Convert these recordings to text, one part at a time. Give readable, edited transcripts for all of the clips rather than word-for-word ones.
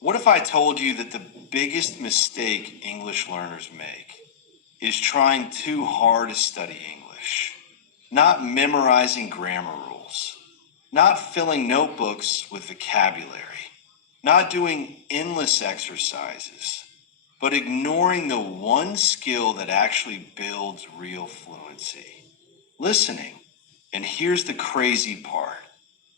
What if I told you that the biggest mistake English learners make is trying too hard to study English, not memorizing grammar rules, not filling notebooks with vocabulary, not doing endless exercises, but ignoring the one skill that actually builds real fluency: listening. And here's the crazy part: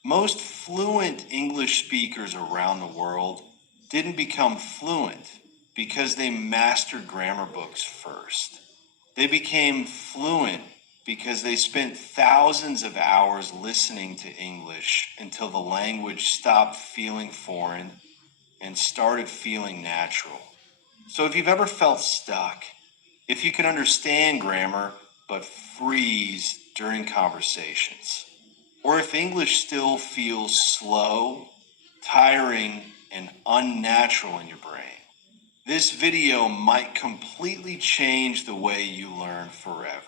most fluent English speakers around the world didn't become fluent because they mastered grammar books first. They became fluent because they spent thousands of hours listening to English until the language stopped feeling foreign and started feeling natural. So if you've ever felt stuck, if you can understand grammar but freeze during conversations, or if English still feels slow, tiring, and unnatural in your brain, this video might completely change the way you learn forever.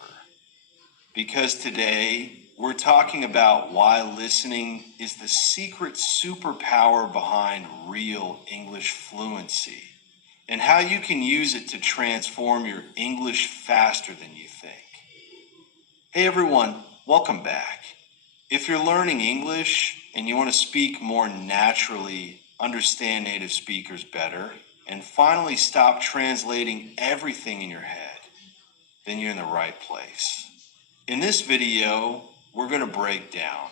Because today, we're talking about why listening is the secret superpower behind real English fluency, and how you can use it to transform your English faster than you think. Hey everyone, welcome back. If you're learning English and you want to speak more naturally, understand native speakers better, and finally stop translating everything in your head, then you're in the right place. In this video, we're going to break down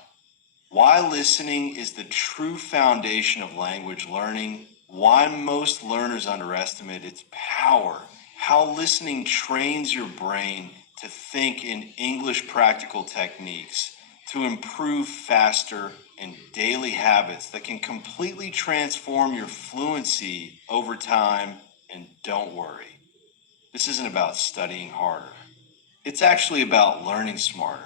why listening is the true foundation of language learning, why most learners underestimate its power, how listening trains your brain to think in English practical techniques to improve faster, and daily habits that can completely transform your fluency over time. And don't worry, this isn't about studying harder. It's actually about learning smarter.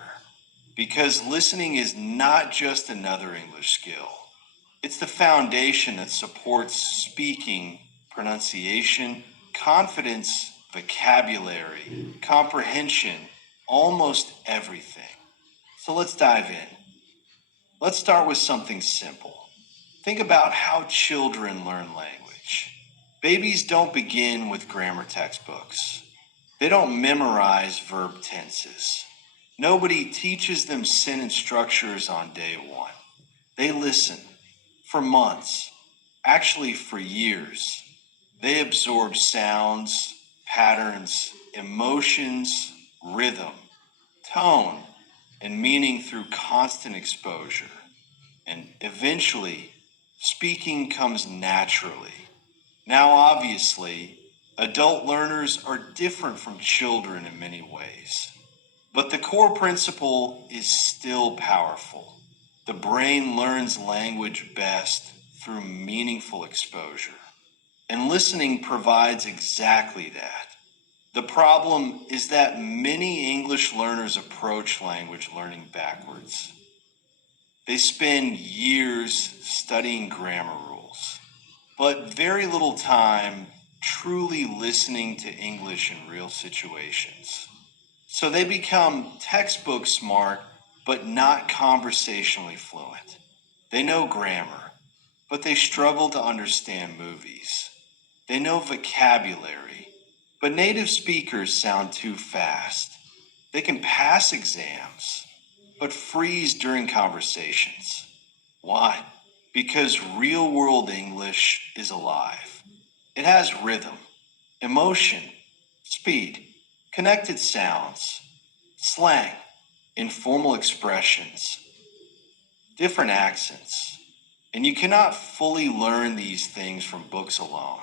Because listening is not just another English skill. It's the foundation that supports speaking, pronunciation, confidence, vocabulary, comprehension, almost everything. So let's dive in. Let's start with something simple. Think about how children learn language. Babies don't begin with grammar textbooks. They don't memorize verb tenses. Nobody teaches them sentence structures on day one. They listen for months, actually for years. They absorb sounds, patterns, emotions, rhythm, tone, and meaning through constant exposure. And eventually, speaking comes naturally. Now, obviously, adult learners are different from children in many ways. But the core principle is still powerful. The brain learns language best through meaningful exposure. And listening provides exactly that. The problem is that many English learners approach language learning backwards. They spend years studying grammar rules, but very little time truly listening to English in real situations. So they become textbook smart, but not conversationally fluent. They know grammar, but they struggle to understand movies. They know vocabulary, but native speakers sound too fast. They can pass exams, but freeze during conversations. Why? Because real world English is alive. It has rhythm, emotion, speed, connected sounds, slang, informal expressions, different accents. And you cannot fully learn these things from books alone.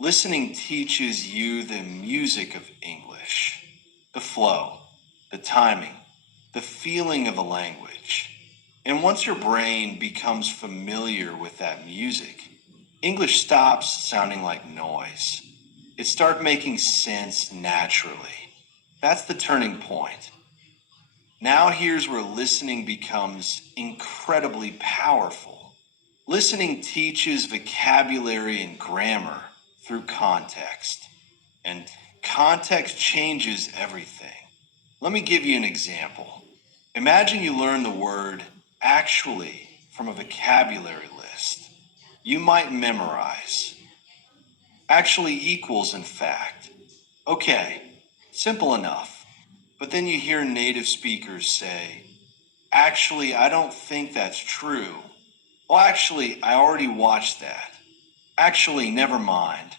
Listening teaches you the music of English, the flow, the timing, the feeling of a language. And once your brain becomes familiar with that music, English stops sounding like noise. It starts making sense naturally. That's the turning point. Now here's where listening becomes incredibly powerful. Listening teaches vocabulary and grammar through context, and context changes everything. Let me give you an example. Imagine you learn the word actually from a vocabulary list. You might memorize. Actually equals, in fact. Okay, simple enough. But then you hear native speakers say, actually, I don't think that's true. Well, actually, I already watched that. Actually, never mind.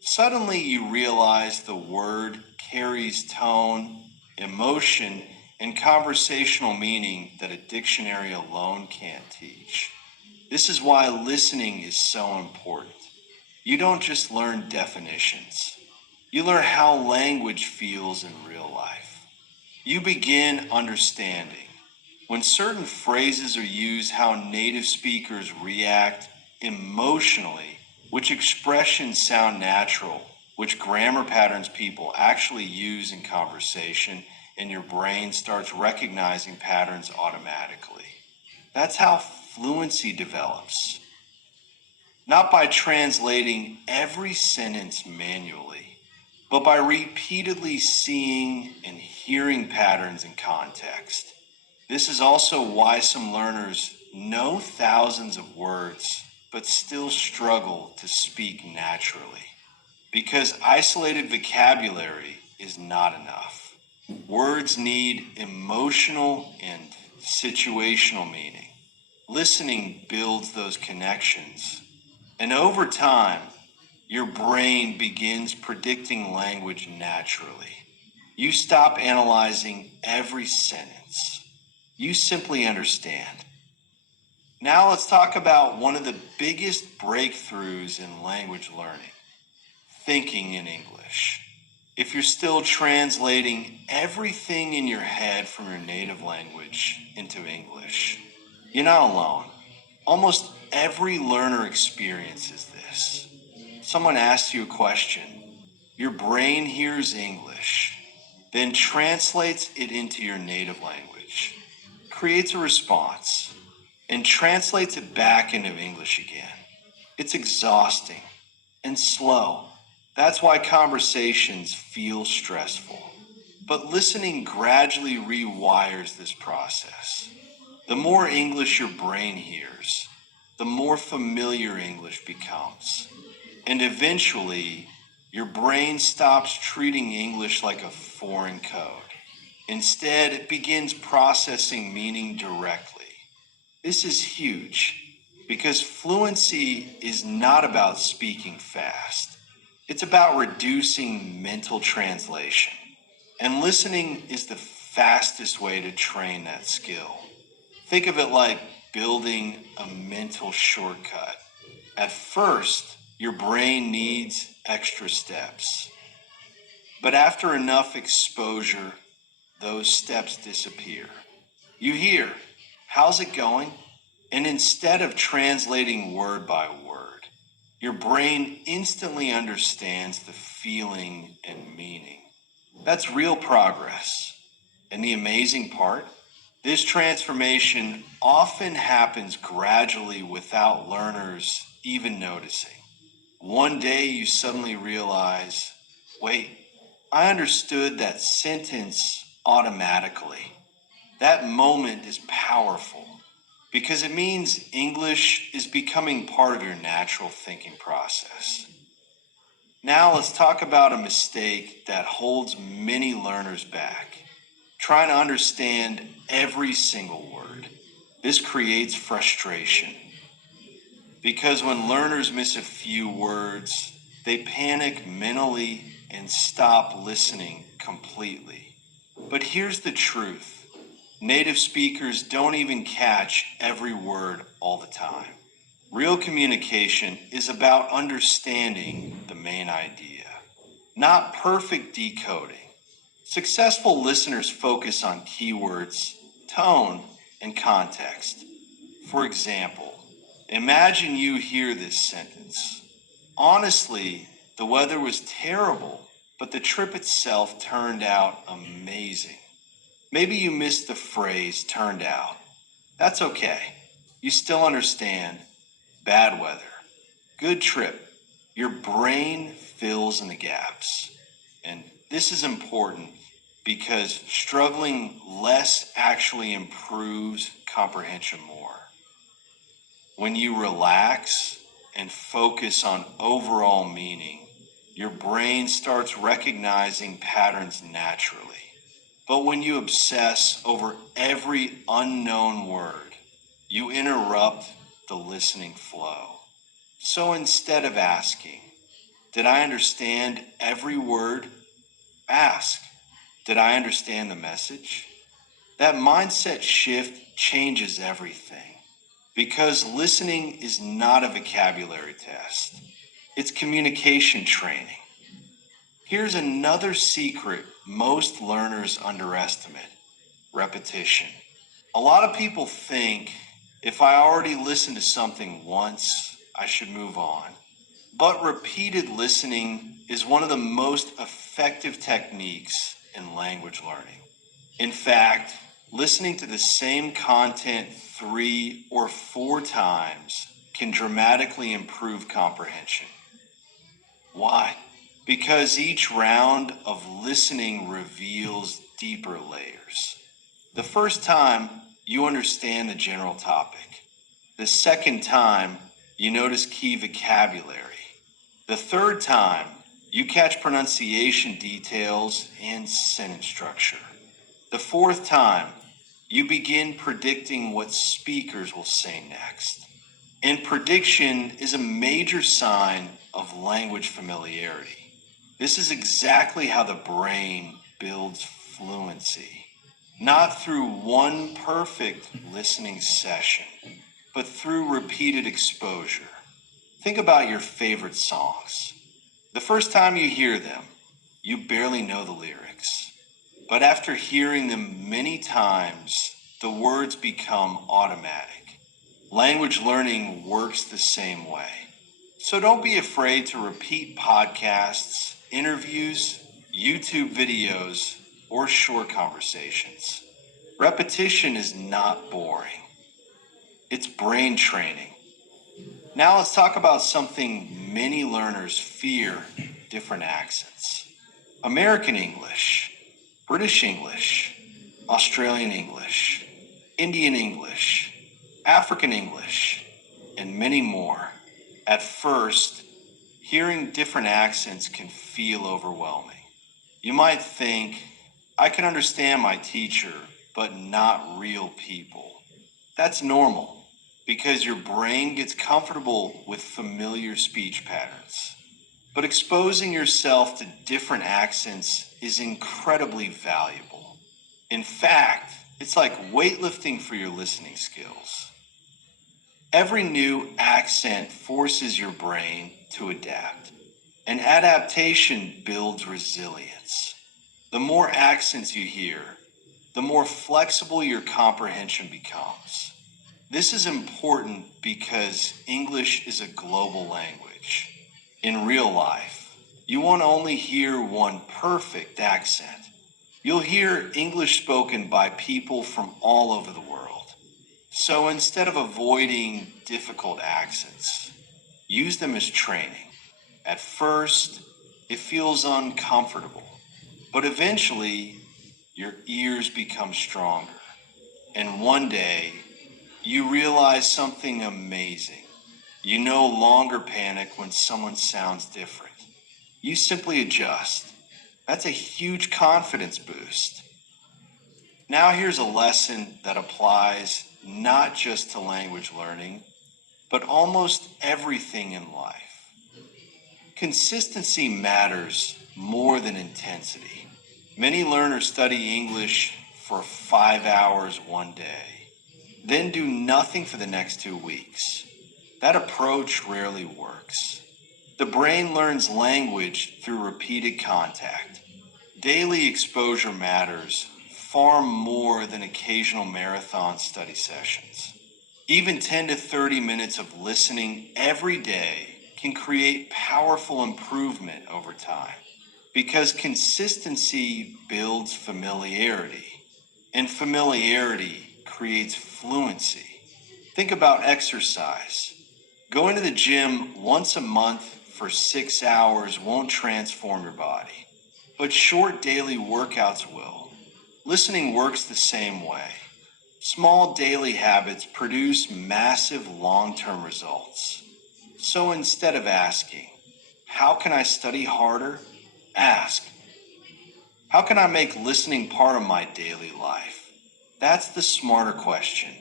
Suddenly you realize the word carries tone, emotion, and conversational meaning that a dictionary alone can't teach. This is why listening is so important. You don't just learn definitions. You learn how language feels in real life. You begin understanding. When certain phrases are used, how native speakers react emotionally, which expressions sound natural, which grammar patterns people actually use in conversation, and your brain starts recognizing patterns automatically. That's how fluency develops. Not by translating every sentence manually, but by repeatedly seeing and hearing patterns in context. This is also why some learners know thousands of words, but still struggle to speak naturally. Because isolated vocabulary is not enough. Words need emotional and situational meaning. Listening builds those connections. And over time, your brain begins predicting language naturally. You stop analyzing every sentence. You simply understand. Now let's talk about one of the biggest breakthroughs in language learning, thinking in English. If you're still translating everything in your head from your native language into English, you're not alone. Almost every learner experiences this. Someone asks you a question, your brain hears English, then translates it into your native language, creates a response, and translates it back into English again. It's exhausting and slow. That's why conversations feel stressful. But listening gradually rewires this process. The more English your brain hears, the more familiar English becomes. And eventually, your brain stops treating English like a foreign code. Instead, it begins processing meaning directly. This is huge because fluency is not about speaking fast. It's about reducing mental translation. And listening is the fastest way to train that skill. Think of it like building a mental shortcut. At first, your brain needs extra steps. But after enough exposure, those steps disappear. You hear, how's it going? And instead of translating word by word, your brain instantly understands the feeling and meaning. That's real progress. And the amazing part? This transformation often happens gradually without learners even noticing. One day you suddenly realize, wait, I understood that sentence automatically. That moment is powerful because it means English is becoming part of your natural thinking process. Now let's talk about a mistake that holds many learners back. Trying to understand every single word. This creates frustration because when learners miss a few words, they panic mentally and stop listening completely. But here's the truth. Native speakers don't even catch every word all the time. Real communication is about understanding the main idea, not perfect decoding. Successful listeners focus on keywords, tone, and context. For example, imagine you hear this sentence. Honestly, the weather was terrible, but the trip itself turned out amazing. Maybe you missed the phrase turned out. That's okay. You still understand bad weather, good trip. Your brain fills in the gaps. And this is important because struggling less actually improves comprehension more. When you relax and focus on overall meaning, your brain starts recognizing patterns naturally. But when you obsess over every unknown word, you interrupt the listening flow. So instead of asking, did I understand every word? Ask, did I understand the message? That mindset shift changes everything because listening is not a vocabulary test. It's communication training. Here's another secret most learners underestimate: repetition. A lot of people think if I already listened to something once, I should move on. But repeated listening is one of the most effective techniques in language learning. In fact, listening to the same content 3 or 4 times can dramatically improve comprehension. Why? Because each round of listening reveals deeper layers. The first time, you understand the general topic. The second time, you notice key vocabulary. The third time, you catch pronunciation details and sentence structure. The fourth time, you begin predicting what speakers will say next. And prediction is a major sign of language familiarity. This is exactly how the brain builds fluency. Not through one perfect listening session, but through repeated exposure. Think about your favorite songs. The first time you hear them, you barely know the lyrics. But after hearing them many times, the words become automatic. Language learning works the same way. So don't be afraid to repeat podcasts, interviews, YouTube videos, or short conversations. Repetition is not boring. It's brain training. Now let's talk about something many learners fear: different accents. American English, British English, Australian English, Indian English, African English, and many more. At first, hearing different accents can feel overwhelming. You might think, I can understand my teacher, but not real people. That's normal because your brain gets comfortable with familiar speech patterns. But exposing yourself to different accents is incredibly valuable. In fact, it's like weightlifting for your listening skills. Every new accent forces your brain to adapt, and adaptation builds resilience. The more accents you hear, the more flexible your comprehension becomes. This is important because English is a global language. In real life, you won't only hear one perfect accent. You'll hear English spoken by people from all over the world. So instead of avoiding difficult accents, use them as training. At first, it feels uncomfortable, but eventually, your ears become stronger. And one day, you realize something amazing. You no longer panic when someone sounds different. You simply adjust. That's a huge confidence boost. Now here's a lesson that applies not just to language learning, but almost everything in life. Consistency matters more than intensity. Many learners study English for 5 hours one day, then do nothing for the next 2 weeks. That approach rarely works. The brain learns language through repeated contact. Daily exposure matters far more than occasional marathon study sessions. Even 10 to 30 minutes of listening every day can create powerful improvement over time because consistency builds familiarity, and familiarity creates fluency. Think about exercise. Going to the gym once a month for 6 hours won't transform your body, but short daily workouts will. Listening works the same way. Small daily habits produce massive long-term results. So instead of asking, how can I study harder? Ask, how can I make listening part of my daily life? That's the smarter question.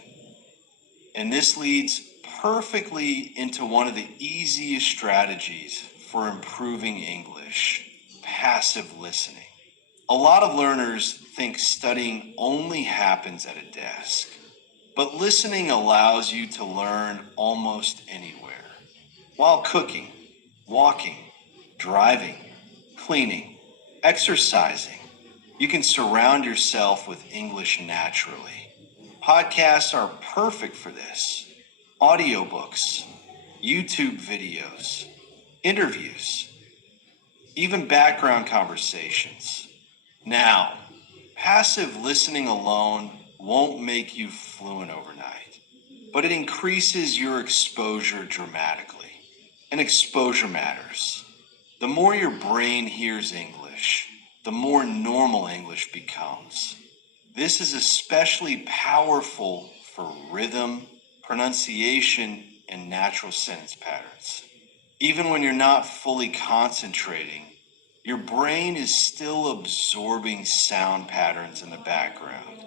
And this leads perfectly into one of the easiest strategies for improving English: passive listening. A lot of learners think studying only happens at a desk, but listening allows you to learn almost anywhere. While cooking, walking, driving, cleaning, exercising, you can surround yourself with English naturally. Podcasts are perfect for this. Audiobooks, YouTube videos, interviews, even background conversations. Now, passive listening alone won't make you fluent overnight, but it increases your exposure dramatically. And exposure matters. The more your brain hears English, the more normal English becomes. This is especially powerful for rhythm, pronunciation, and natural sentence patterns. Even when you're not fully concentrating, your brain is still absorbing sound patterns in the background.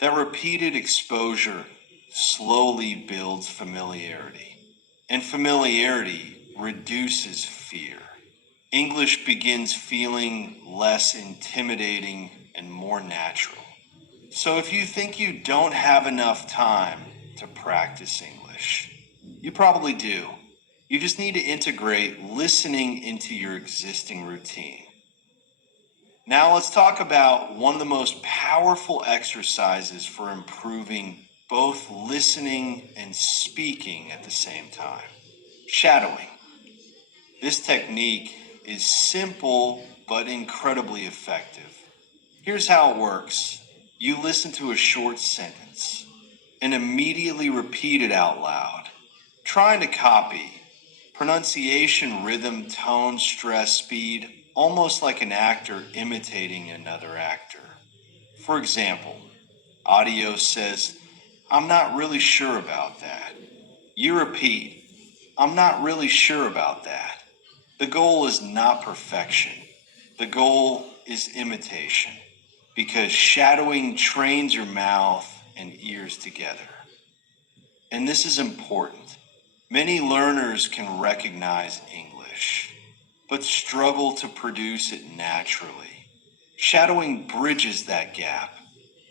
That repeated exposure slowly builds familiarity, and familiarity reduces fear. English begins feeling less intimidating and more natural. So if you think you don't have enough time to practice English, you probably do. You just need to integrate listening into your existing routine. Now let's talk about one of the most powerful exercises for improving both listening and speaking at the same time: shadowing. This technique is simple but incredibly effective. Here's how it works. You listen to a short sentence and immediately repeat it out loud, trying to copy pronunciation, rhythm, tone, stress, speed, almost like an actor imitating another actor. For example, audio says, "I'm not really sure about that." You repeat, "I'm not really sure about that." The goal is not perfection. The goal is imitation, because shadowing trains your mouth and ears together. And this is important. Many learners can recognize English, but struggle to produce it naturally. Shadowing bridges that gap.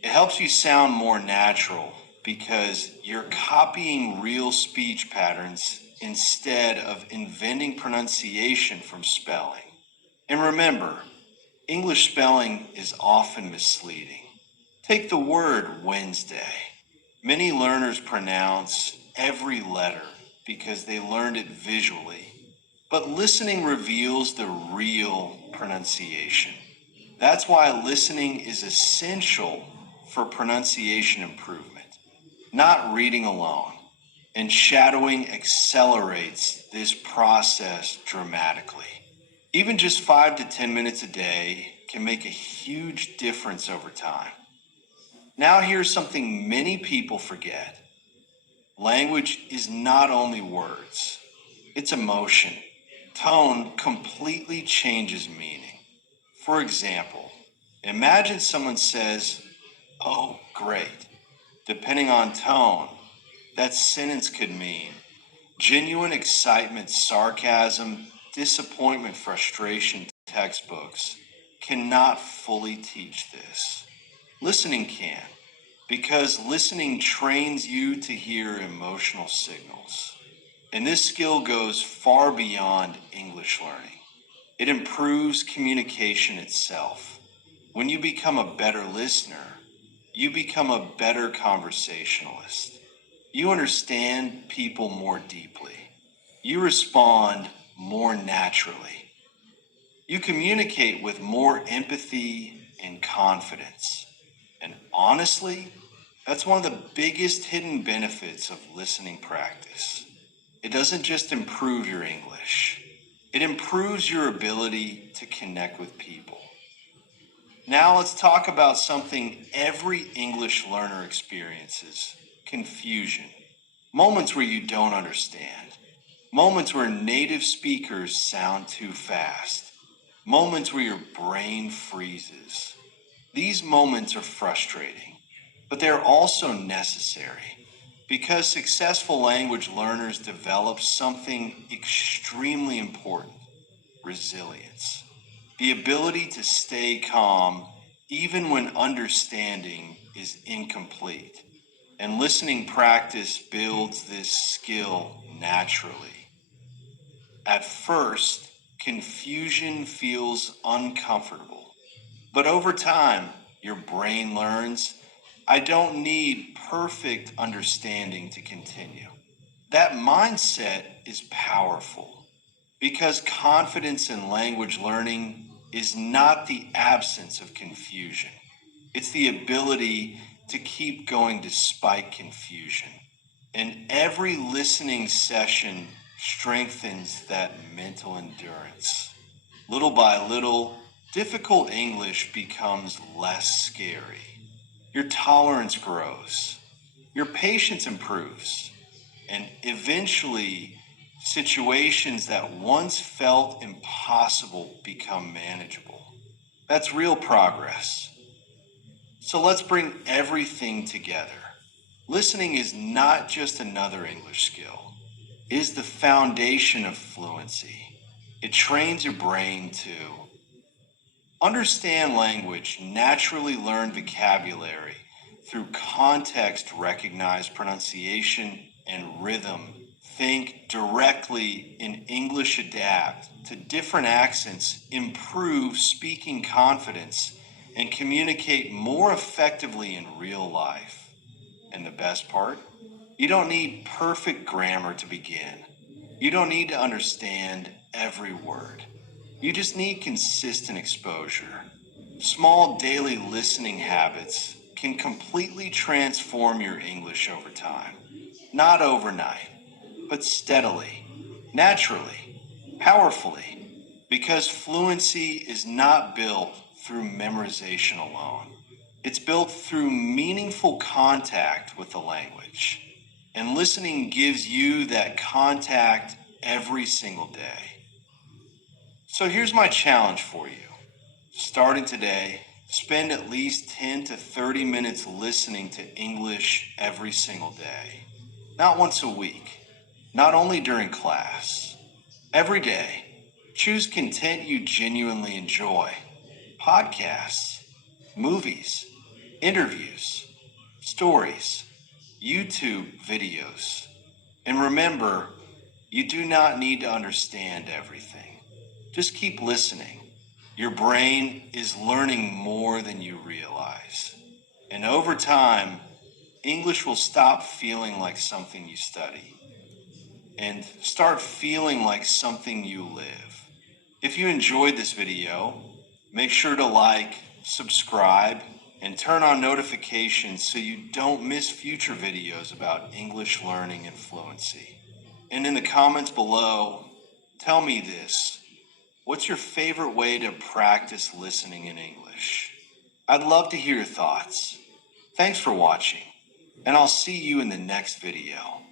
It helps you sound more natural because you're copying real speech patterns instead of inventing pronunciation from spelling. And remember, English spelling is often misleading. Take the word Wednesday. Many learners pronounce every letter because they learned it visually, but listening reveals the real pronunciation. That's why listening is essential for pronunciation improvement, not reading alone. And shadowing accelerates this process dramatically. Even just 5 to 10 minutes a day can make a huge difference over time. Now here's something many people forget. Language is not only words, it's emotion. Tone completely changes meaning. For example, imagine someone says, "Oh, great." Depending on tone, that sentence could mean genuine excitement, sarcasm, disappointment, frustration. Textbooks cannot fully teach this. Listening can, because listening trains you to hear emotional signals. And this skill goes far beyond English learning. It improves communication itself. When you become a better listener, you become a better conversationalist. You understand people more deeply. You respond more naturally. You communicate with more empathy and confidence. And honestly, that's one of the biggest hidden benefits of listening practice. It doesn't just improve your English, it improves your ability to connect with people. Now let's talk about something every English learner experiences: confusion. Moments where you don't understand. moments where native speakers sound too fast, moments where your brain freezes. These moments are frustrating, but they're also necessary because successful language learners develop something extremely important: resilience. The ability to stay calm even when understanding is incomplete. And listening practice builds this skill naturally. At first, confusion feels uncomfortable, but over time, your brain learns, I don't need perfect understanding to continue. That mindset is powerful because confidence in language learning is not the absence of confusion. It's the ability to keep going despite confusion. And every listening session strengthens that mental endurance. Little by little, difficult English becomes less scary. Your tolerance grows, your patience improves, and eventually, situations that once felt impossible become manageable. That's real progress. So let's bring everything together. Listening is not just another English skill, it is the foundation of fluency. It trains your brain to understand language, naturally learn vocabulary through context, recognize pronunciation and rhythm, think directly in English, adapt to different accents, improve speaking confidence, and communicate more effectively in real life. And the best part? You don't need perfect grammar to begin. You don't need to understand every word. You just need consistent exposure. Small daily listening habits can completely transform your English over time. Not overnight, but steadily, naturally, powerfully. Because fluency is not built through memorization alone. It's built through meaningful contact with the language. And listening gives you that contact every single day. So here's my challenge for you. Starting today, spend at least 10 to 30 minutes listening to English every single day. Not once a week, not only during class. Every day, choose content you genuinely enjoy: podcasts, movies, interviews, stories, YouTube videos. And remember, you do not need to understand everything. Just keep listening. Your brain is learning more than you realize. And over time, English will stop feeling like something you study and start feeling like something you live. If you enjoyed this video, make sure to like, subscribe, and turn on notifications so you don't miss future videos about English learning and fluency. And in the comments below, tell me this: what's your favorite way to practice listening in English? I'd love to hear your thoughts. Thanks for watching, and I'll see you in the next video.